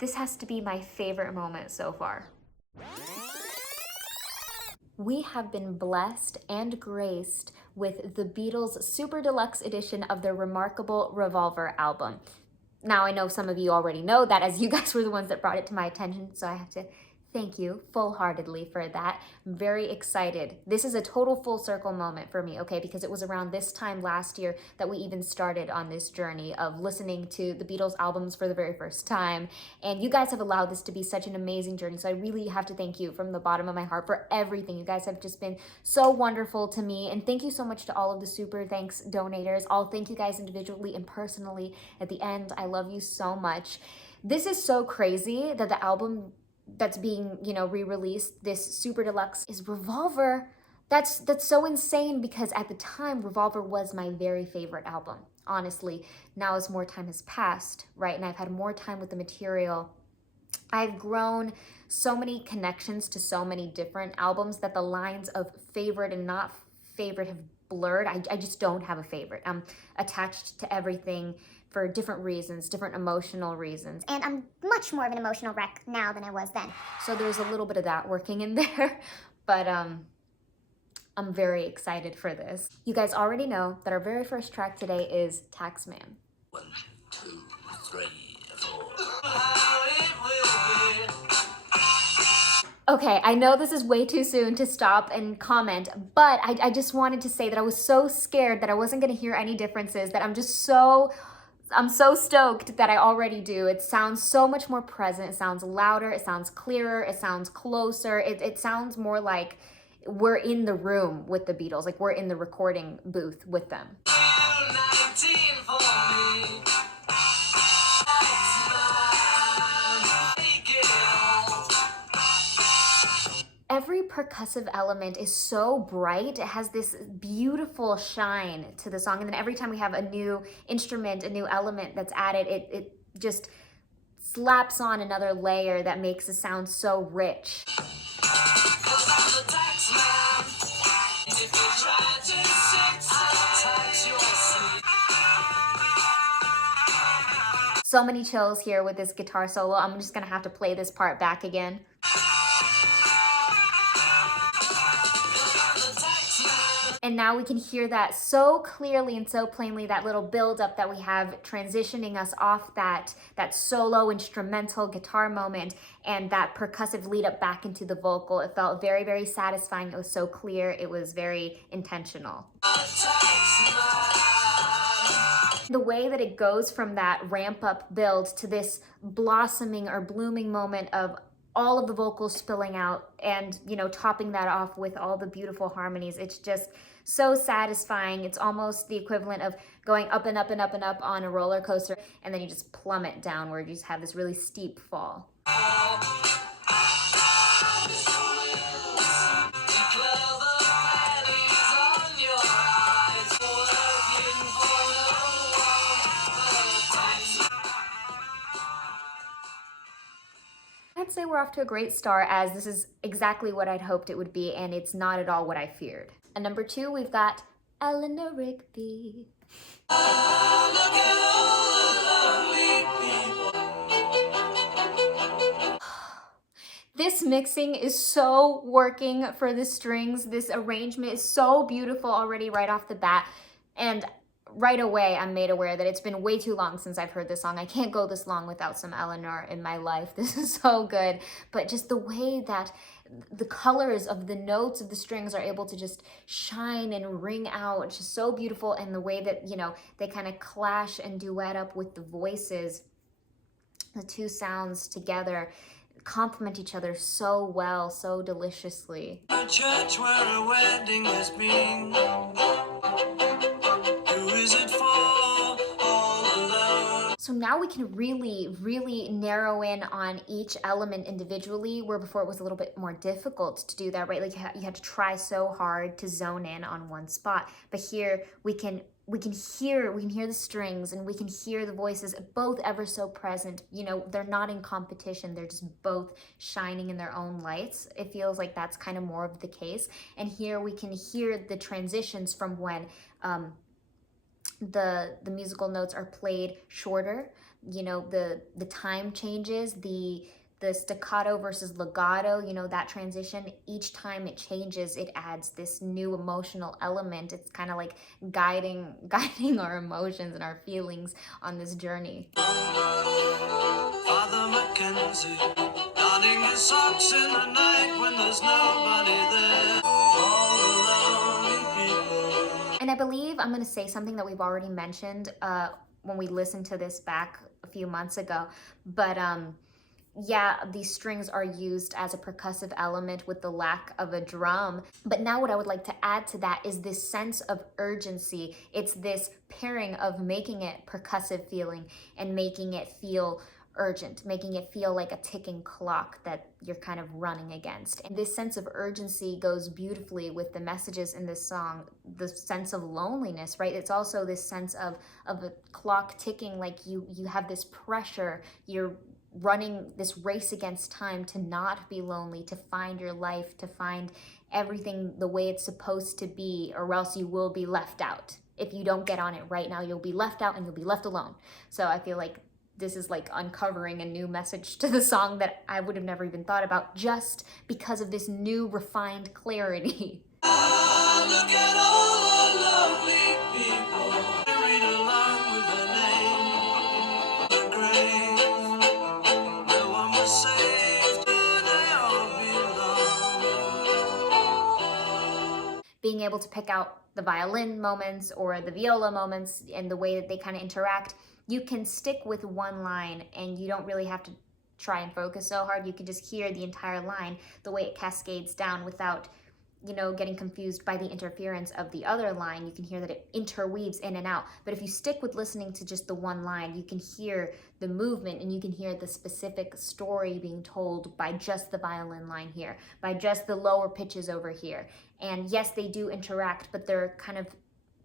This has to be my favorite moment so far. We have been blessed and graced with the Beatles Super Deluxe edition of their remarkable Revolver album. Now, I know some of you already know that, as you guys were the ones that brought it to my attention, so I have to thank you full-heartedly for that. I'm very excited. This is a total full circle moment for me, okay? Because it was around this time last year that we even started on this journey of listening to the Beatles albums for the very first time. And you guys have allowed this to be such an amazing journey. So I really have to thank you from the bottom of my heart for everything. You guys have just been so wonderful to me. And thank you so much to all of the super thanks donators. I'll thank you guys individually and personally at the end. I love you so much. This is so crazy that the album that's being, re-released, this Super Deluxe, is Revolver. That's so insane, because at the time, Revolver was my very favorite album. Honestly, now as more time has passed, right, and I've had more time with the material, I've grown so many connections to so many different albums that the lines of favorite and not favorite have blurred. I just don't have a favorite. I'm attached to everything for different reasons, different emotional reasons. And I'm much more of an emotional wreck now than I was then. So there's a little bit of that working in there, but I'm very excited for this. You guys already know that our very first track today is Taxman. 1, 2, 3, 4. Okay, I know this is way too soon to stop and comment, but I just wanted to say that I was so scared that I wasn't gonna hear any differences, that I'm so stoked that I already do. It sounds so much more present. It sounds louder. It sounds clearer. It sounds closer. It sounds more like we're in the room with the Beatles, like we're in the recording booth with them. Every percussive element is so bright. It has this beautiful shine to the song. And then every time we have a new instrument, a new element that's added, it just slaps on another layer that makes it sound so rich. So many chills here with this guitar solo. I'm just gonna have to play this part back again. And now we can hear that so clearly and so plainly, that little build-up that we have transitioning us off that solo instrumental guitar moment and that percussive lead-up back into the vocal. It felt very, very satisfying. It was so clear. It was very intentional. The way that it goes from that ramp-up build to this blossoming or blooming moment of all of the vocals spilling out and, topping that off with all the beautiful harmonies. It's just so satisfying. It's almost the equivalent of going up and up and up and up on a roller coaster, and then you just plummet down where you just have this really steep fall. I'd say we're off to a great start, as this is exactly what I'd hoped it would be, and it's not at all what I feared. And number 2, we've got Eleanor Rigby. This mixing is so working for the strings. This arrangement is so beautiful already right off the bat. And right away, I'm made aware that it's been way too long since I've heard this song. I can't go this long without some Eleanor in my life. This is so good. But just the way that the colors of the notes of the strings are able to just shine and ring out, it's just so beautiful. And the way that, they kind of clash and duet up with the voices, the two sounds together complement each other so well, so deliciously. A church where a wedding has been. Who is it for? All alone. So now we can really, really narrow in on each element individually, where before it was a little bit more difficult to do that, right? Like you had to try so hard to zone in on one spot. But here we can hear the strings, and we can hear the voices, both ever so present. They're not in competition. They're just both shining in their own lights. It feels like that's kind of more of the case. And here we can hear the transitions from when the musical notes are played shorter you know, the time changes, the staccato versus legato, you know, that transition, each time it changes, it adds this new emotional element. It's kind of like guiding our emotions and our feelings on this journey. Father Mackenzie, darning his socks in the night when there's nobody there. All the lonely people. And I believe I'm going to say something that we've already mentioned when we listened to this back a few months ago, but yeah, these strings are used as a percussive element with the lack of a drum. But now what I would like to add to that is this sense of urgency. It's this pairing of making it percussive feeling and making it feel urgent, making it feel like a ticking clock that you're kind of running against. And this sense of urgency goes beautifully with the messages in this song, the sense of loneliness, right? It's also this sense of a clock ticking, like you have this pressure, you're running this race against time to not be lonely, to find your life, to find everything the way it's supposed to be, or else you will be left out. If you don't get on it right now, you'll be left out and you'll be left alone. So I feel like this is like uncovering a new message to the song that I would have never even thought about, just because of this new refined clarity. Look at all the lovely people buried along with their name. The grave, no one was saved, they all belong. Being able to pick out the violin moments or the viola moments and the way that they kind of interact, you can stick with one line and you don't really have to try and focus so hard. You can just hear the entire line, the way it cascades down without, you know, getting confused by the interference of the other line. You can hear that it interweaves in and out. But if you stick with listening to just the one line, you can hear the movement and you can hear the specific story being told by just the violin line here, by just the lower pitches over here. And yes, they do interact, but they're kind of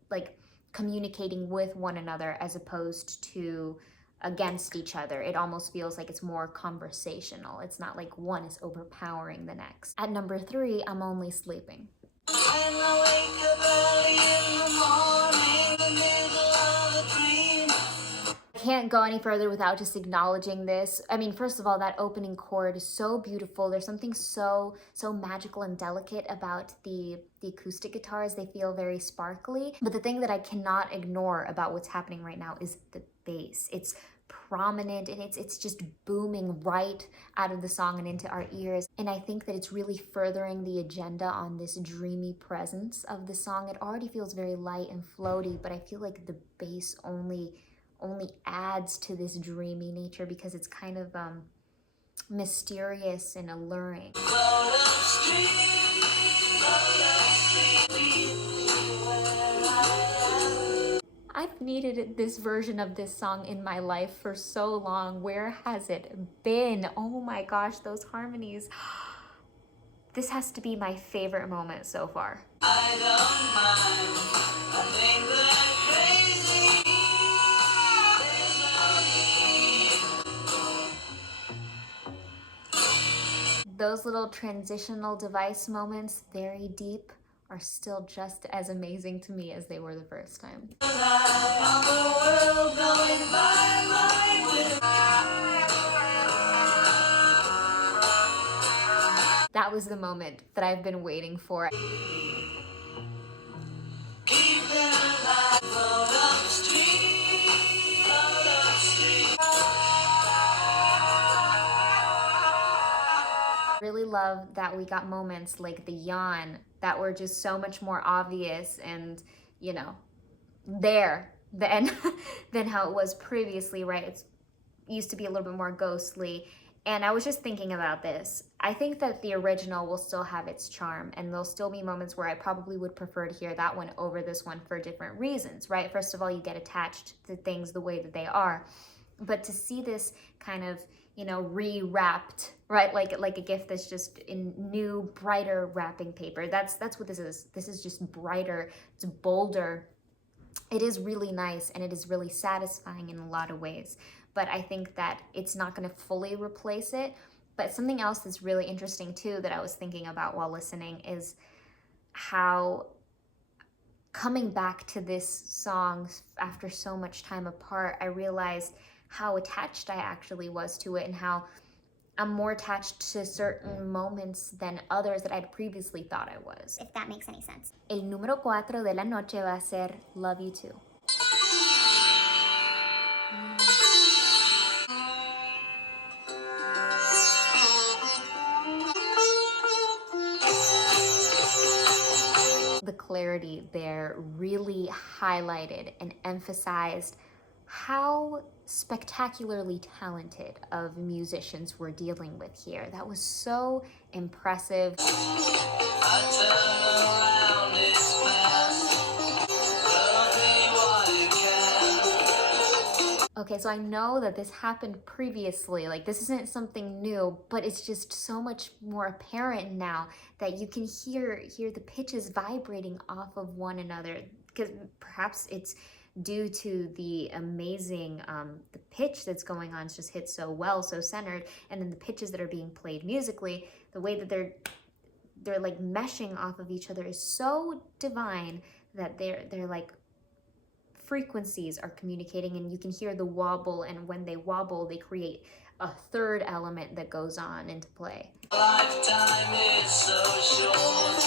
like communicating with one another as opposed to against each other. It almost feels like it's more conversational. It's not like one is overpowering the next. At number 3, I'm Only Sleeping. And I wake up early in the morning, the middle of a dream. Can't go any further without just acknowledging this. I mean, first of all, that opening chord is so beautiful. There's something so magical and delicate about the acoustic guitars. They feel very sparkly. But the thing that I cannot ignore about what's happening right now is the bass. It's prominent and it's just booming right out of the song and into our ears. And I think that it's really furthering the agenda on this dreamy presence of the song. It already feels very light and floaty, but I feel like the bass only adds to this dreamy nature because it's kind of mysterious and alluring. I've needed this version of this song in my life for so long. Where has it been? Oh my gosh, those harmonies. This has to be my favorite moment so far. I don't mind, I think that I'm crazy. Those little transitional device moments, very deep, are still just as amazing to me as they were the first time. That was the moment that I've been waiting for. Really love that we got moments like the yawn that were just so much more obvious and, you know, there than than how it was previously, right? It used to be a little bit more ghostly. And I was just thinking about this. I think that the original will still have its charm, and there'll still be moments where I probably would prefer to hear that one over this one for different reasons, right? First of all, you get attached to things the way that they are. But to see this kind of, you know, re-wrapped, right? Like a gift that's just in new, brighter wrapping paper. That's what this is. This is just brighter, it's bolder. It is really nice and it is really satisfying in a lot of ways. But I think that it's not going to fully replace it. But something else that's really interesting too that I was thinking about while listening is how coming back to this song after so much time apart, I realized how attached I actually was to it and how I'm more attached to certain moments than others that I'd previously thought I was. If that makes any sense. El número 4 de la noche va a ser Love You Too. The clarity there really highlighted and emphasized how spectacularly talented of musicians we're dealing with here. That was so impressive. I turn around, it's fast. Love me while you can. Okay, so I know that this happened previously, like this isn't something new, but it's just so much more apparent now that you can hear the pitches vibrating off of one another, because perhaps it's due to the amazing the pitch that's going on. It's just hit so well, so centered, and then the pitches that are being played musically, the way that they're like meshing off of each other is so divine that they're like frequencies are communicating, and you can hear the wobble, and when they wobble they create a third element that goes on into play. Lifetime is so short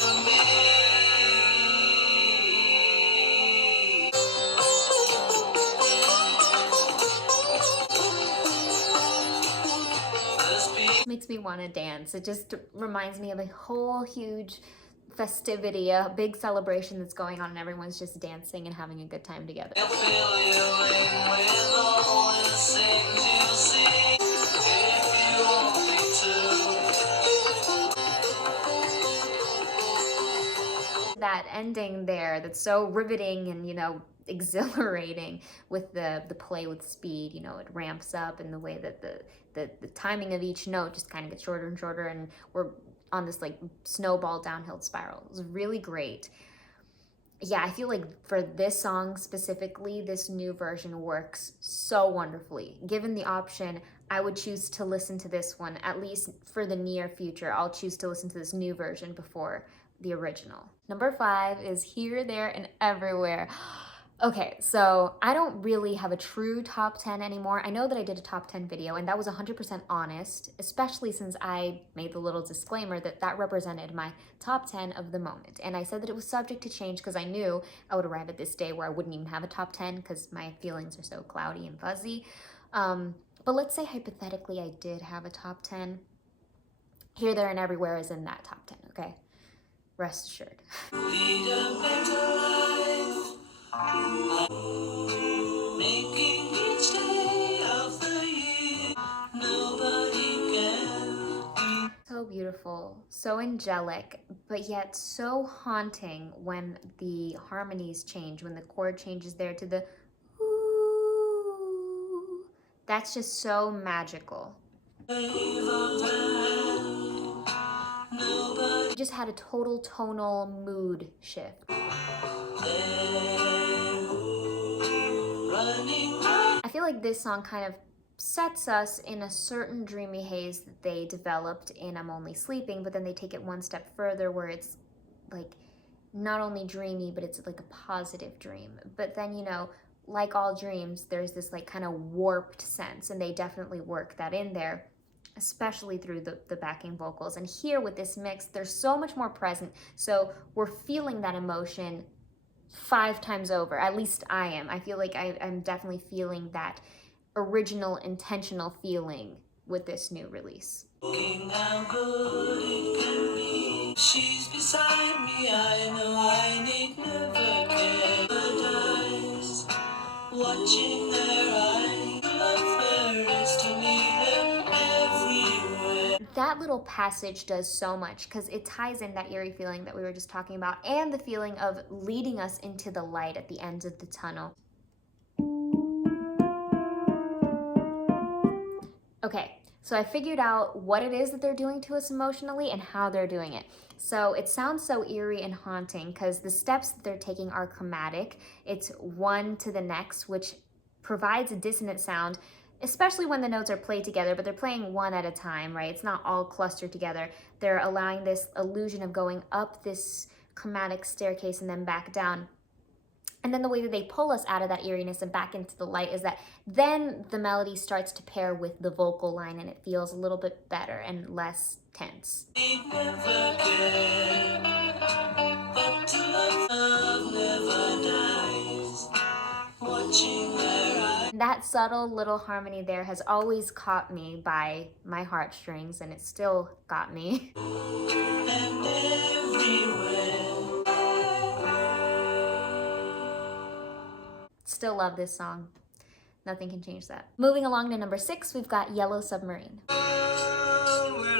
to me. Makes me want to dance. It just reminds me of a whole huge festivity, a big celebration that's going on, and everyone's just dancing and having a good time together. I'll fill you in with all the things you see, if you want me to. That ending there, that's so riveting and, you know, exhilarating with the play with speed. You know, it ramps up, and the way that the timing of each note just kind of gets shorter and shorter, and we're on this like snowball downhill spiral. It was really great. Yeah, I feel like for this song specifically, this new version works so wonderfully. Given the option, I would choose to listen to this one, at least for the near future. I'll choose to listen to this new version before the original. Number 5 is Here, There, and Everywhere. Okay, so I don't really have a true top 10 anymore. I know that I did a top 10 video, and that was 100% honest, especially since I made the little disclaimer that that represented my top 10 of the moment. And I said that it was subject to change because I knew I would arrive at this day where I wouldn't even have a top 10 because my feelings are so cloudy and fuzzy. But let's say hypothetically I did have a top 10. Here, There, and Everywhere is in that top 10, okay? Rest assured. Lead a better life. Making each day of the year. Nobody can. So beautiful, so angelic, but yet so haunting when the harmonies change, when the chord changes there to the ooh. That's just so magical. You just had a total tonal mood shift. I feel like this song kind of sets us in a certain dreamy haze that they developed in I'm Only Sleeping, but then they take it one step further where it's like not only dreamy, but it's like a positive dream. But then, you know, like all dreams, there's this like kind of warped sense, and they definitely work that in there, especially through the backing vocals. And here with this mix, they're so much more present, so we're feeling that emotion 5 times over. At least I am. I feel like I'm definitely feeling that original intentional feeling with this new release. Looking how good it can be. She's beside me, I know I need never paradise. Watching their eyes, love there is to me everywhere. That little passage does so much because it ties in that eerie feeling that we were just talking about, and the feeling of leading us into the light at the end of the tunnel. Okay, so I figured out what it is that they're doing to us emotionally and how they're doing it. So it sounds so eerie and haunting because the steps that they're taking are chromatic. It's one to the next, which provides a dissonant sound, especially when the notes are played together, but they're playing one at a time, right? It's not all clustered together. They're allowing this illusion of going up this chromatic staircase and then back down. And then the way that they pull us out of that eeriness and back into the light is that then the melody starts to pair with the vocal line and it feels a little bit better and less tense. That subtle little harmony there has always caught me by my heartstrings, and it still got me. Still love this song. Nothing can change that. Moving along to number 6, we've got Yellow Submarine. When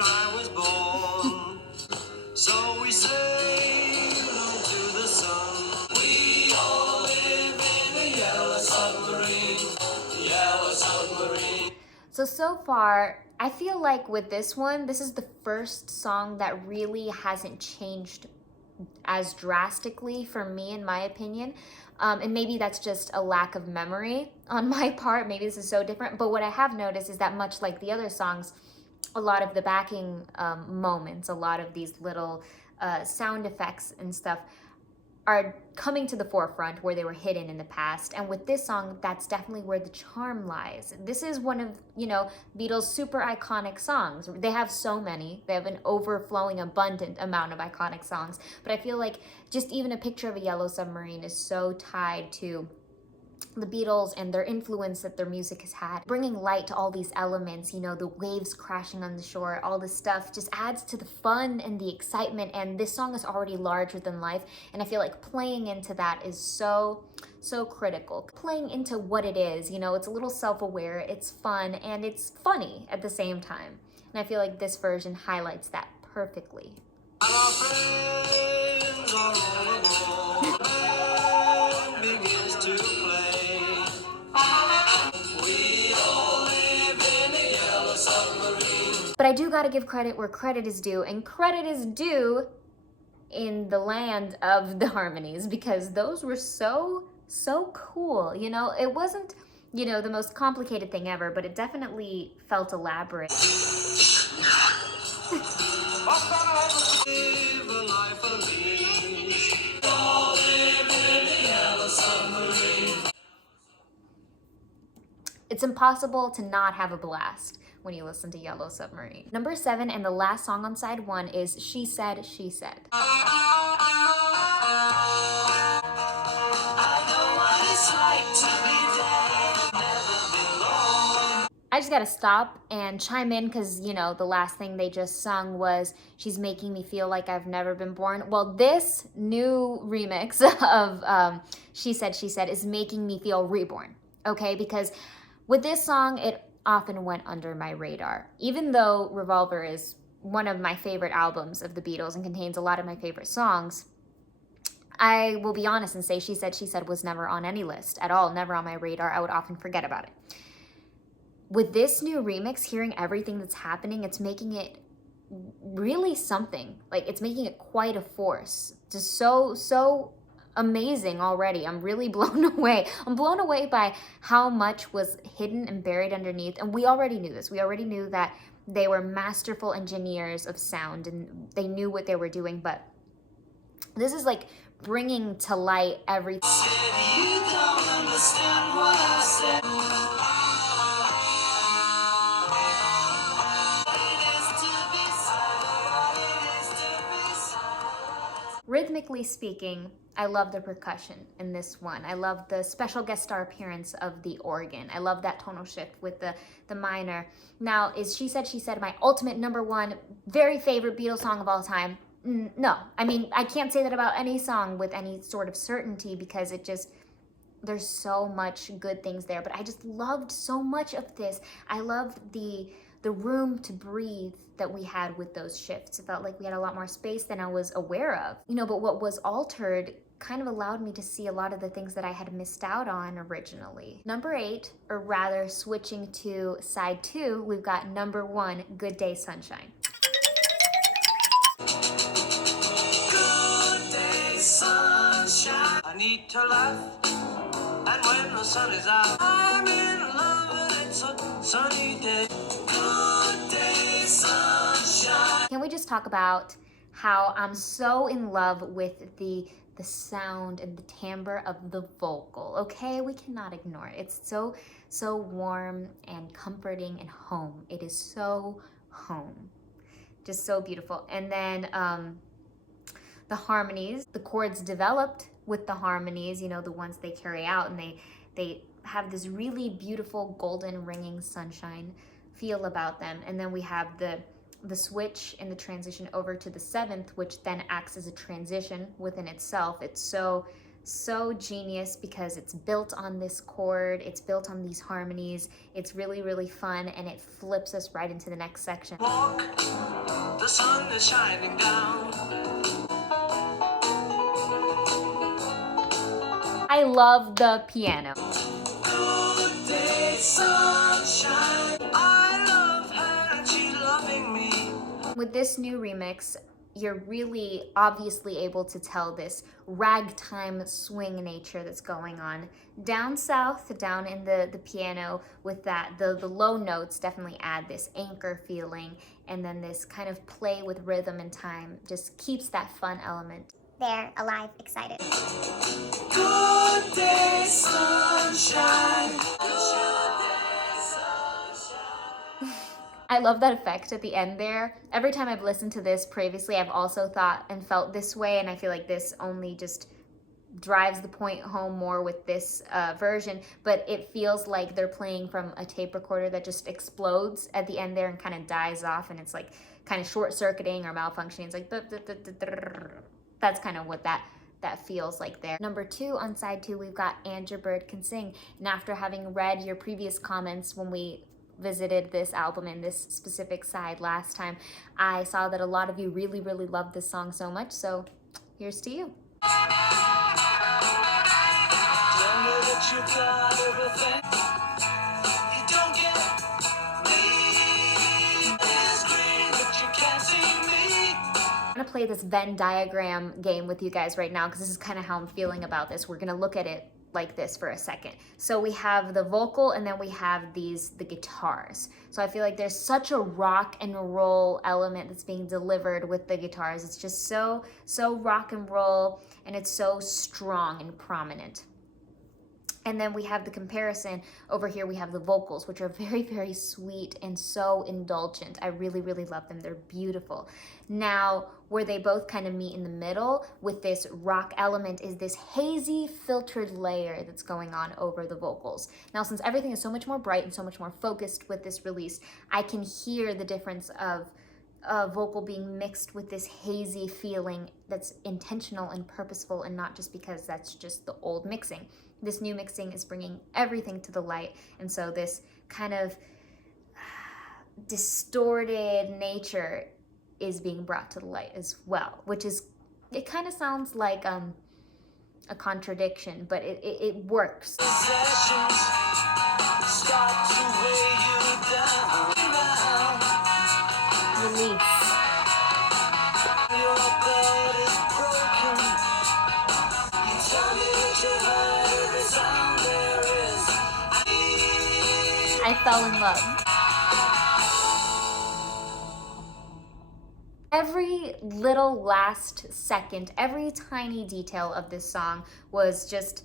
I was born, so we sailed to the sun. We all live in a yellow submarine, yellow submarine. So far, I feel like with this one, this is the first song that really hasn't changed as drastically for me, in my opinion. And maybe that's just a lack of memory on my part. Maybe this is so different. But what I have noticed is that much like the other songs, a lot of the backing moments, a lot of these little sound effects and stuff are coming to the forefront where they were hidden in the past. And with this song, that's definitely where the charm lies. This is one of, Beatles' super iconic songs. They have so many. They have an overflowing, abundant amount of iconic songs. But I feel like just even a picture of a yellow submarine is so tied to the Beatles and their influence that their music has had. Bringing light to all these elements, the waves crashing on the shore, all this stuff just adds to the fun and the excitement. And this song is already larger than life. And I feel like playing into that is so critical. Playing into what it is, it's a little self-aware, it's fun, and it's funny at the same time. And I feel like this version highlights that perfectly. And our friends are all aboard. The band begins to play. We all live in a yellow submarine. But I do gotta give credit where credit is due, and credit is due in the land of the harmonies, because those were so cool. It wasn't, the most complicated thing ever, but it definitely felt elaborate. It's impossible to not have a blast when you listen to Yellow Submarine. Number 7 and the last song on side 1 is She Said, She Said. I just gotta stop and chime in because, the last thing they just sung was She's Making Me Feel Like I've Never Been Born. Well, this new remix of She Said, She Said is making me feel reborn, okay? Because with this song, it often went under my radar. Even though Revolver is one of my favorite albums of the Beatles and contains a lot of my favorite songs, I will be honest and say She Said was never on any list at all, never on my radar. I would often forget about it. With this new remix, hearing everything that's happening, it's making it really something. Like, it's making it quite a force. Just so amazing already. I'm really blown away. I'm blown away by how much was hidden and buried underneath. And we already knew this. We already knew that they were masterful engineers of sound and they knew what they were doing. But this is like bringing to light everything. You don't understand what I said. Rhythmically speaking, I love the percussion in this one. I love the special guest star appearance of the organ. I love that tonal shift with the minor. Now, is She Said my ultimate number 1 very favorite Beatles song of all time? No. I mean, I can't say that about any song with any sort of certainty because there's so much good things there. But I just loved so much of this. I loved the room to breathe that we had with those shifts. It felt like we had a lot more space than I was aware of. But what was altered kind of allowed me to see a lot of the things that I had missed out on originally. Number 8, or rather switching to side 2, we've got number 1, Good Day Sunshine. Good day, sunshine. I need to laugh, and when the sun is out, I'm in love and it's a sunny day. Good day, sunshine. Can we just talk about how I'm so in love with the the sound and the timbre of the vocal, okay? We cannot ignore it. It's so warm and comforting and home. It is so home. Just so beautiful. And then the harmonies, the chords developed with the harmonies, you know, the ones they carry out, and they have this really beautiful golden ringing sunshine feel about them. And then we have the switch and the transition over to the seventh, which then acts as a transition within itself. It's so genius because it's built on this chord, it's built on these harmonies. It's really fun, and it flips us right into the next section. Walk, the sun is shining down. I love the piano. Good day, sunshine. I love her and she's loving me. With this new remix, you're really obviously able to tell this ragtime swing nature that's going on. Down south, down in the piano with that, the low notes definitely add this anchor feeling, and then this kind of play with rhythm and time just keeps that fun element. They're alive, excited. Good day, sunshine. Good day, sunshine. I love that effect at the end there. Every time I've listened to this previously, I've also thought and felt this way, and I feel like this only just drives the point home more with this version, but it feels like they're playing from a tape recorder that just explodes at the end there and kind of dies off, and it's like kind of short-circuiting or malfunctioning. It's like that's kind of what that feels like there. Number 2 on side 2, we've got And Your Bird Can Sing. And after having read your previous comments when we visited this album in this specific side last time, I saw that a lot of you really loved this song so much, so here's to you. Tell me that you got everything. You don't get me. It's green, but you can't see me. I'm gonna play this Venn diagram game with you guys right now because this is kind of how I'm feeling about this. We're gonna look at it like this for a second. So we have the vocal, and then we have the guitars. So I feel like there's such a rock and roll element that's being delivered with the guitars. It's just so rock and roll, and it's so strong and prominent. And then we have the comparison over here. We have the vocals, which are very sweet and so indulgent. I really love them. They're beautiful. Now, where they both kind of meet in the middle with this rock element is this hazy filtered layer that's going on over the vocals. Now, since everything is so much more bright and so much more focused with this release, I can hear the difference of vocal being mixed with this hazy feeling that's intentional and purposeful, and not just because that's just the old mixing. This new mixing is bringing everything to the light, and so this kind of distorted nature is being brought to the light as well, which is, it kind of sounds like a contradiction, but it works. Possessions start to weigh you down. Release. Your bed is broken. You tell me that you've heard every sound there is. I fell in love. Every little last second, every tiny detail of this song was just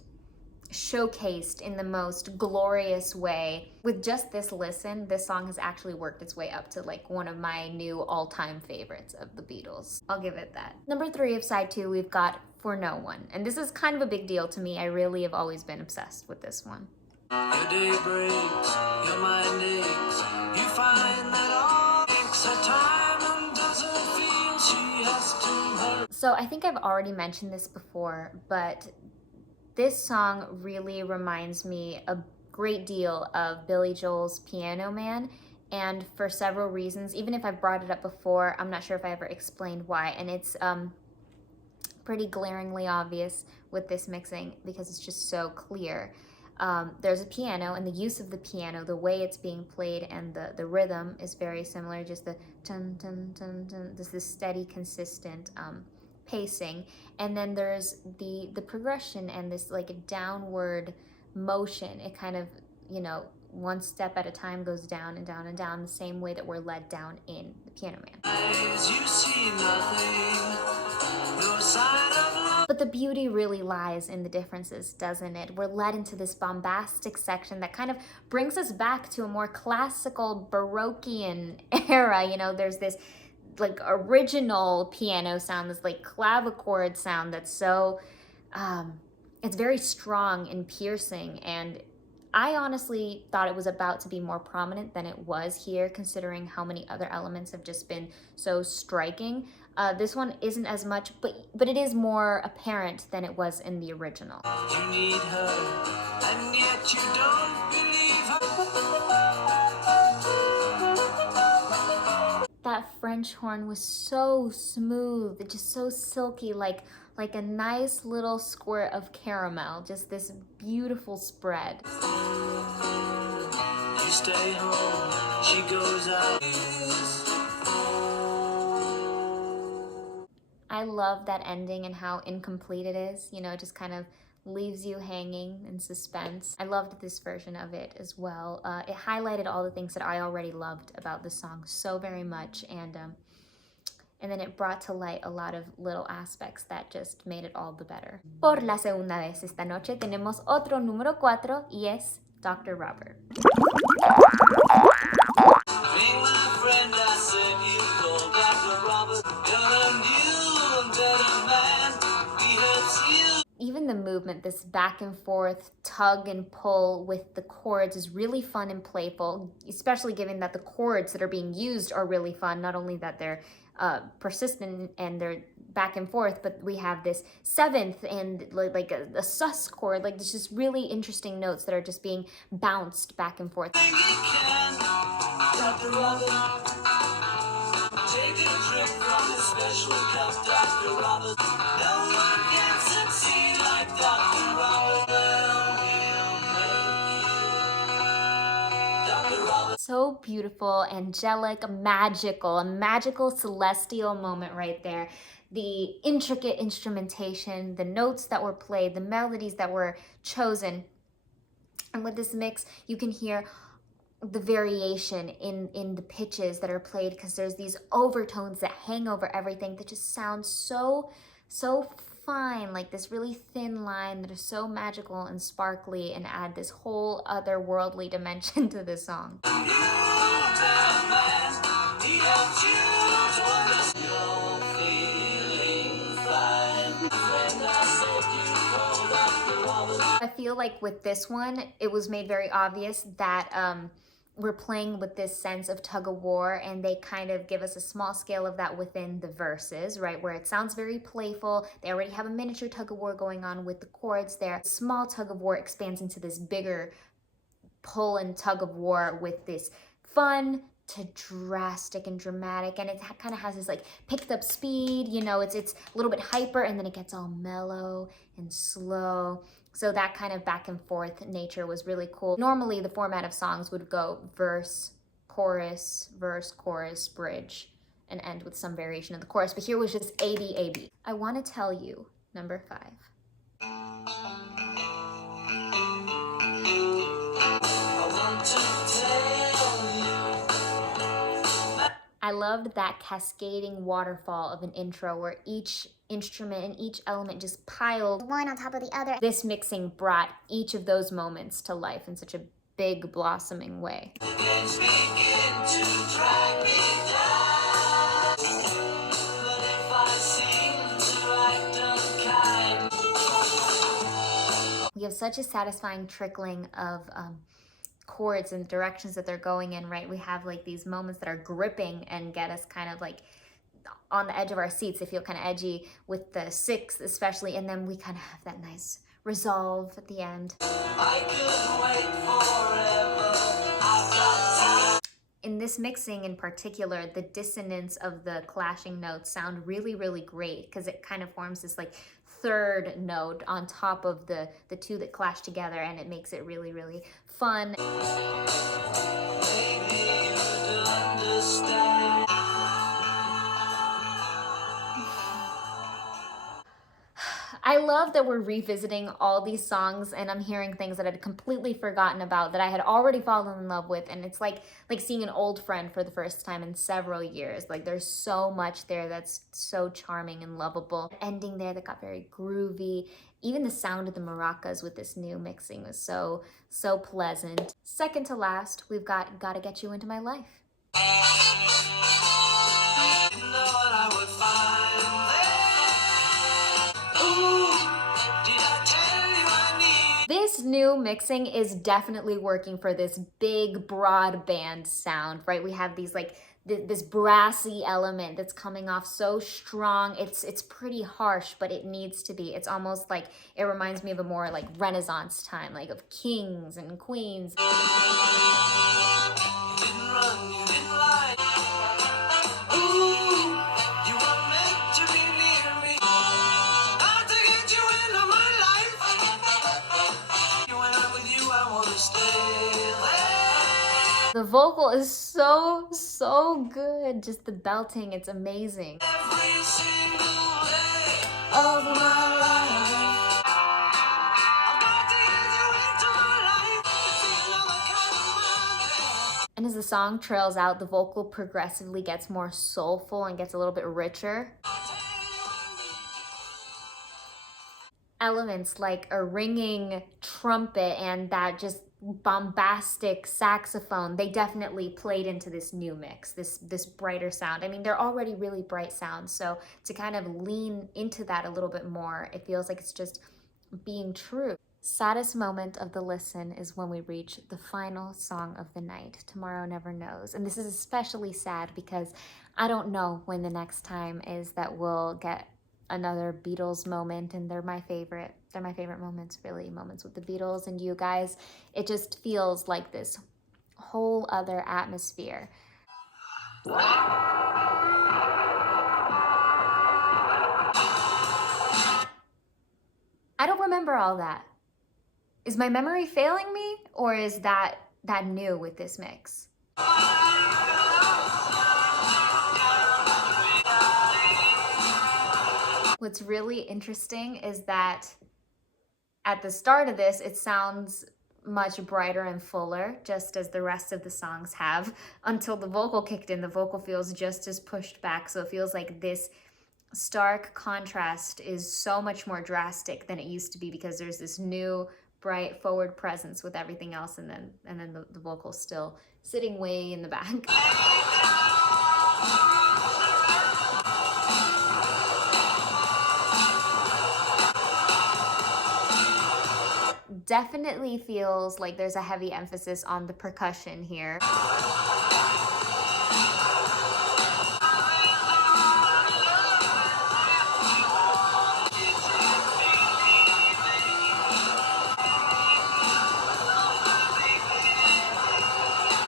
showcased in the most glorious way. With just this listen, this song has actually worked its way up to like one of my new all-time favorites of the Beatles. I'll give it that. Number 3 of side 2, we've got For No One. And this is kind of a big deal to me. I really have always been obsessed with this one. Your day breaks, your mind aches. You find that all takes her time and doesn't feel she has to hurry. So I think I've already mentioned this before, but this song really reminds me a great deal of Billy Joel's Piano Man, and for several reasons. Even if I've brought it up before, I'm not sure if I ever explained why, and it's pretty glaringly obvious with this mixing because it's just so clear. There's a piano, and the use of the piano, the way it's being played, and the rhythm is very similar, just the dun dun dun dun, this steady, consistent pacing. And then there's the progression and this like a downward motion. It kind of, you know, one step at a time goes down and down and down, the same way that we're led down in the Piano Man. Eyes, you see nothing. No sign of love. But the beauty really lies in the differences, doesn't it? We're led into this bombastic section that kind of brings us back to a more classical Baroquean era. You know, there's this like original piano sound, this like clavichord sound that's so, it's very strong and piercing. And I honestly thought it was about to be more prominent than it was here, considering how many other elements have just been so striking. This one isn't as much, but it is more apparent than it was in the original. You need her, and yet you don't believe her. That French horn was so smooth, just so silky, like a nice little squirt of caramel, just this beautiful spread. You stay home, she goes out. I love that ending and how incomplete it is, you know, it just kind of leaves you hanging in suspense. I loved this version of it as well. It highlighted all the things that I already loved about the song so very much, and then it brought to light a lot of little aspects that just made it all the better. Por la segunda vez esta noche tenemos otro número 4 y es Dr. Robert. Being my friend, I said you called Dr. Robert. You're a new and better man. He helps you. Even the movement, this back and forth tug and pull with the chords is really fun and playful, especially given that the chords that are being used are really fun. Not only that they're persistent and they're back and forth, but we have this seventh and like a sus chord, like there's just really interesting notes that are just being bounced back and forth. Think you can, Dr. Robert. Take a trip from the special cup, Dr. Robert. No one can succeed like Dr. Robert. Well, he'll make you Dr. Robert. So beautiful, angelic, magical, a magical celestial moment right there. The intricate instrumentation, the notes that were played, the melodies that were chosen. And with this mix, you can hear the variation in the pitches that are played, because there's these overtones that hang over everything that just sound so fine, like this really thin line that are so magical and sparkly and add this whole otherworldly dimension to the song. I feel like with this one, it was made very obvious that we're playing with this sense of tug of war, and they kind of give us a small scale of that within the verses, right? Where it sounds very playful. They already have a miniature tug of war going on with the chords there. Small tug of war expands into this bigger pull and tug of war with this fun to drastic and dramatic, and it kind of has this like picked up speed, you know, it's a little bit hyper, and then it gets all mellow and slow. So that kind of back and forth nature was really cool. Normally the format of songs would go verse, chorus, bridge, and end with some variation of the chorus, but here was just A, B, A, B. I want to tell you, number 5. I loved that cascading waterfall of an intro where each instrument and each element just piled One on top of the other. This mixing brought each of those moments to life in such a big, blossoming way. We have such a satisfying trickling of chords and directions that they're going in, right? We have like these moments that are gripping and get us kind of like on the edge of our seats. They feel kind of edgy with the 6th especially, and then we kind of have that nice resolve at the end. In this mixing in particular, the dissonance of the clashing notes sound really, really great, because it kind of forms this like third note on top of the two that clash together, and it makes it really, really fun. I love that we're revisiting all these songs and I'm hearing things that I'd completely forgotten about that I had already fallen in love with, and it's like seeing an old friend for the first time in several years. Like there's so much there that's so charming and lovable. Ending there that got very groovy. Even the sound of the maracas with this new mixing was so pleasant. Second to last, we've got Gotta Get You Into My Life. This new mixing is definitely working for this big broad band sound, right? We have these like this brassy element that's coming off so strong. It's pretty harsh, but it needs to be. It's almost like it reminds me of a more like Renaissance time, like of kings and queens. The vocal is so good. Just the belting, it's amazing. Every single day of my life, I'm about to get you into my life. It's another kind of mind. And as the song trails out, the vocal progressively gets more soulful and gets a little bit richer. Elements like a ringing trumpet and that just bombastic saxophone, they definitely played into this new mix, this brighter sound. I mean, they're already really bright sounds, so to kind of lean into that a little bit more, it feels like it's just being true. Saddest moment of the listen is when we reach the final song of the night, Tomorrow Never Knows. And this is especially sad because I don't know when the next time is that we'll get another Beatles moment, and they're my favorite. They're my favorite moments, really, moments with the Beatles and you guys. It just feels like this whole other atmosphere. I don't remember all that. Is my memory failing me, or is that new with this mix? What's really interesting is that at the start of this, it sounds much brighter and fuller, just as the rest of the songs have, until the vocal kicked in. The vocal feels just as pushed back, so it feels like this stark contrast is so much more drastic than it used to be because there's this new bright forward presence with everything else, and then the vocal's still sitting way in the back. Definitely feels like there's a heavy emphasis on the percussion here.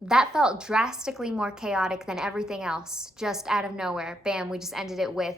That felt drastically more chaotic than everything else, just out of nowhere. Bam, we just ended it with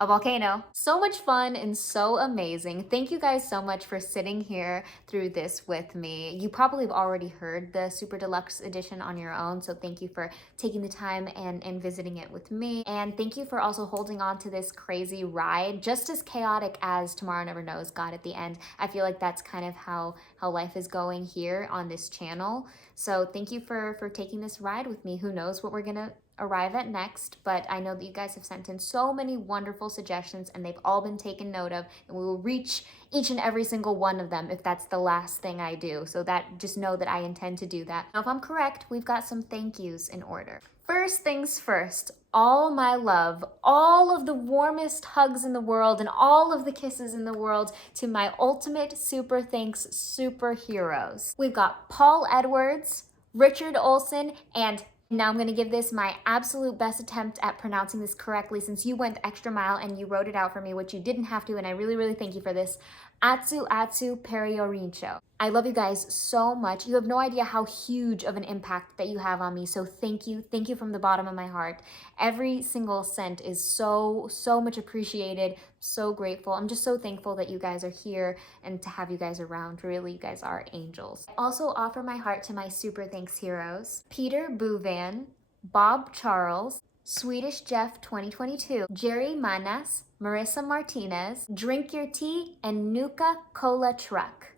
a volcano. So much fun and so amazing. Thank you guys so much for sitting here through this with me. You probably have already heard the Super Deluxe edition on your own, so thank you for taking the time and visiting it with me. And thank you for also holding on to this crazy ride, just as chaotic as Tomorrow Never Knows got at the end. I feel like that's kind of how life is going here on this channel. So thank you for taking this ride with me. Who knows what we're gonna arrive at next, but I know that you guys have sent in so many wonderful suggestions and they've all been taken note of, and we will reach each and every single one of them if that's the last thing I do. So that, just know that I intend to do that. Now, if I'm correct, we've got some thank yous in order. First things first, all my love, all of the warmest hugs in the world and all of the kisses in the world to my ultimate super thanks superheroes. We've got Paul Edwards, Richard Olsen, and now I'm going to give this my absolute best attempt at pronouncing this correctly, since you went the extra mile and you wrote it out for me, which you didn't have to, and I really thank you for this. Atsu Perorincho. I love you guys so much. You have no idea how huge of an impact that you have on me, so thank you from the bottom of my heart. Every single cent is so much appreciated, so grateful. I'm just so thankful that you guys are here and to have you guys around. Really, you guys are angels. I also offer my heart to my super thanks heroes: Peter Buren, Bob Charles, Swedish Jeff 2022, Jerry Manas, Marissa Martinez, Drink Your Tea, and Nukacolatruck.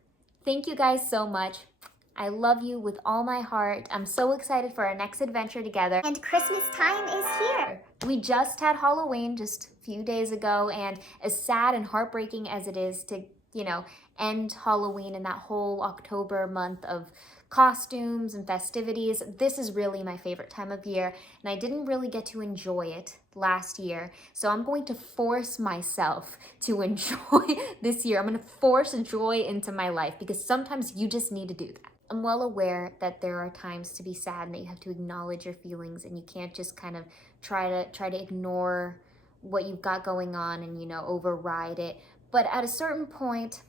Thank you guys so much. I love you with all my heart. I'm so excited for our next adventure together. And Christmas time is here. We just had Halloween just a few days ago, and as sad and heartbreaking as it is to, end Halloween and that whole October month of costumes and festivities, this is really my favorite time of year, and I didn't really get to enjoy it last year, so I'm going to force myself to enjoy this year. I'm going to force joy into my life, because sometimes you just need to do that. I'm well aware that there are times to be sad and that you have to acknowledge your feelings, and you can't just kind of try to ignore what you've got going on and, override it. But at a certain point,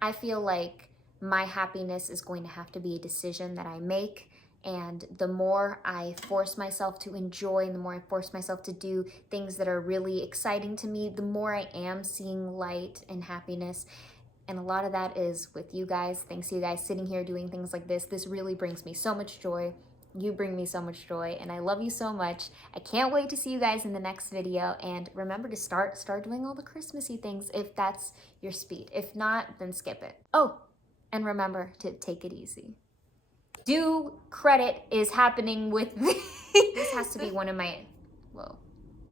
I feel like my happiness is going to have to be a decision that I make. And the more I force myself to enjoy and the more I force myself to do things that are really exciting to me, the more I am seeing light and happiness. And a lot of that is with you guys. Thanks to you guys sitting here doing things like this. This really brings me so much joy. You bring me so much joy, and I love you so much. I can't wait to see you guys in the next video. And remember to start doing all the Christmassy things if that's your speed. If not, then skip it. Oh, and remember to take it easy. Due credit is happening with this has to be one of my, whoa.